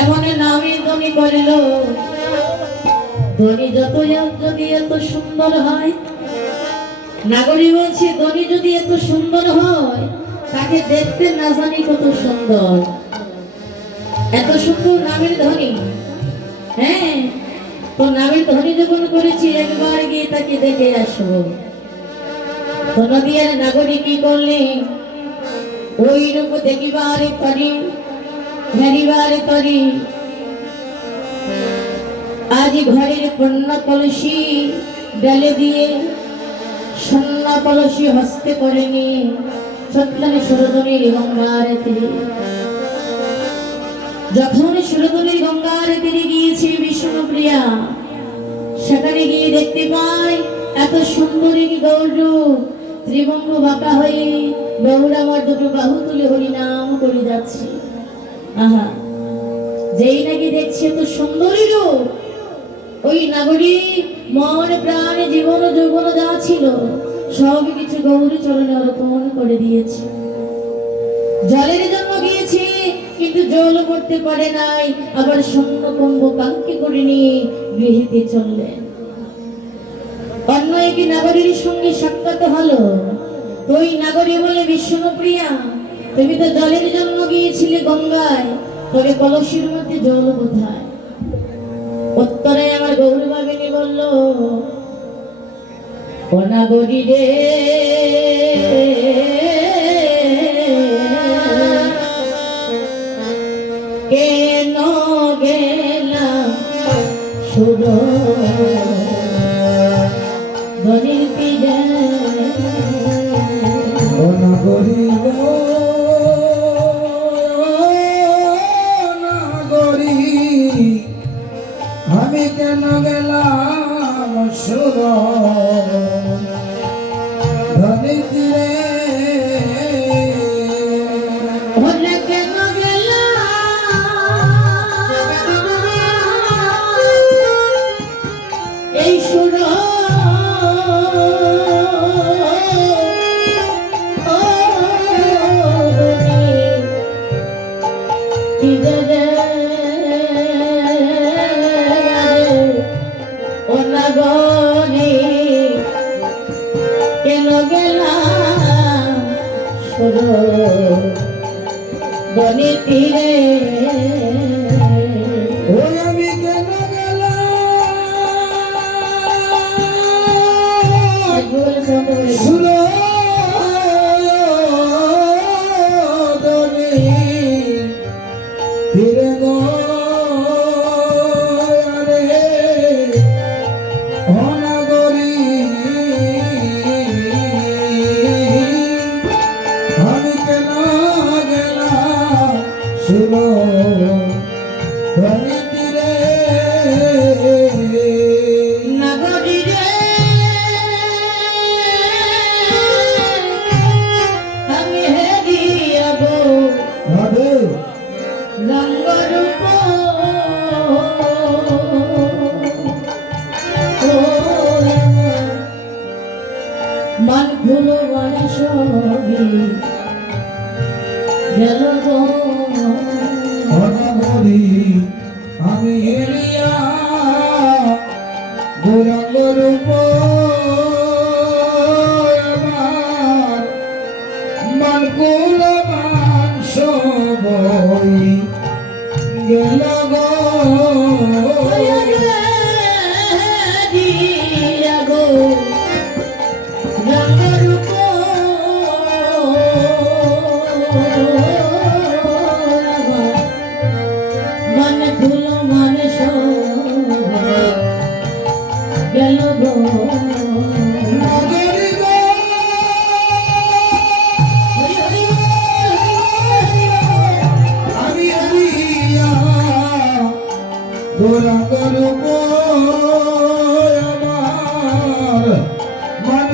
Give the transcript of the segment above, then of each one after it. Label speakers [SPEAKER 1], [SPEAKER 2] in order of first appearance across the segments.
[SPEAKER 1] এমন নামে ধ্বনি করিল। ধ্বনি যত যদি এত সুন্দর হয়, নাগরী বলছে, ধ্বনি যদি এত সুন্দর হয়, তাকে দেখতে না জানি কত সুন্দর। এত সুন্দর নামের ধ্বনি। হ্যাঁ তো নামের ধ্বনি যখন করেছি, একবার গিয়ে তাকে দেখে আসব। তো নদিয়ার নাগরিক কি করলে? ওই রূপ দেখিবারে পারি। ঘেরিবারে পারি আজ ঘরের কন্যা কলসি বেলে দিয়ে সন্না কলসি হস্তে করে নিয়ে সত্যি সুরধনীর গঙ্গার তীরে। যখন সুরধনীর গঙ্গার তীরে গিয়েছে বিষ্ণুপ্রিয়া, সেখানে গিয়ে দেখতে পাই এত সুন্দরী গৌর ত্রিভঙ্গ বাঁকা হয়ে গৌর আমার দুটো বাহু তুলে হরিনাম করে যাচ্ছে। আহা। যেই নাকি দেখছে এত সুন্দরী রূপ ওই নাগরী মন প্রাণ জীবন যৌবন যা ছিল, সব কিছু গৌরী চরণে অর্পণ করে দিয়েছে। জলের জন্য গিয়েছে কিন্তু জল করতে পারে নাই, আবার শূন্য কুম্ভ কাঙ্ক্ষি করে নিয়ে গৃহেতে চললেন অন্য একটি নাগরীর সঙ্গে সাক্ষাৎ হলো? ওই নাগরী বলে বিষ্ণুপ্রিয়া তুমি তো জলের জন্য গিয়েছিলে গঙ্গায় তবে কলসির মধ্যে জল কোথায়? উত্তরে আমার গৌরবাবিনী বলল ও নাগরী রে কেন গেলাম সুর ধনির
[SPEAKER 2] অনাগরি গো, সুর
[SPEAKER 1] 一个。
[SPEAKER 2] রাধে
[SPEAKER 1] রঙ্গরূপ মন ভুলো মন সবই গেল
[SPEAKER 2] হেরিয়া গৌরাঙ্গ রূপ আমার মানকুল মাংস বই গেল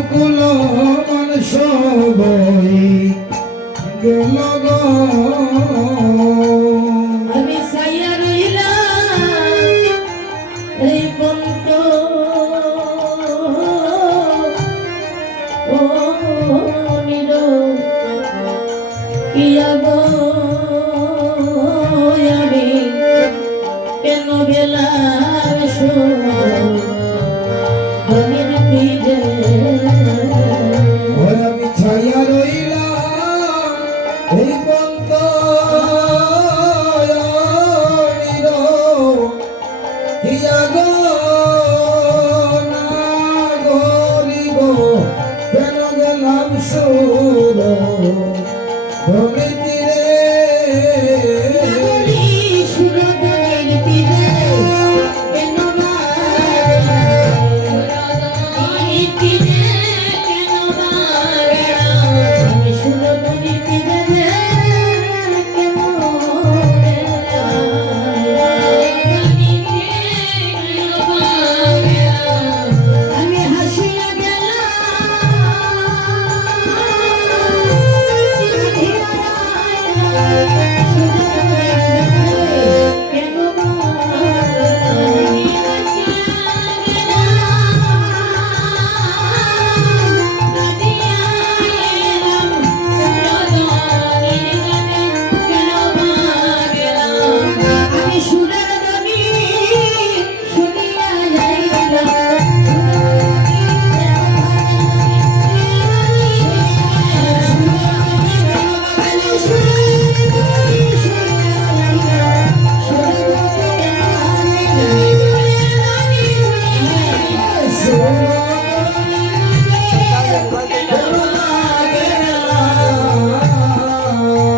[SPEAKER 1] কুলো মন সবই গেল
[SPEAKER 2] আমি
[SPEAKER 1] সাইয়া রইলাম এই
[SPEAKER 2] পন্ত কেন গেলাম সো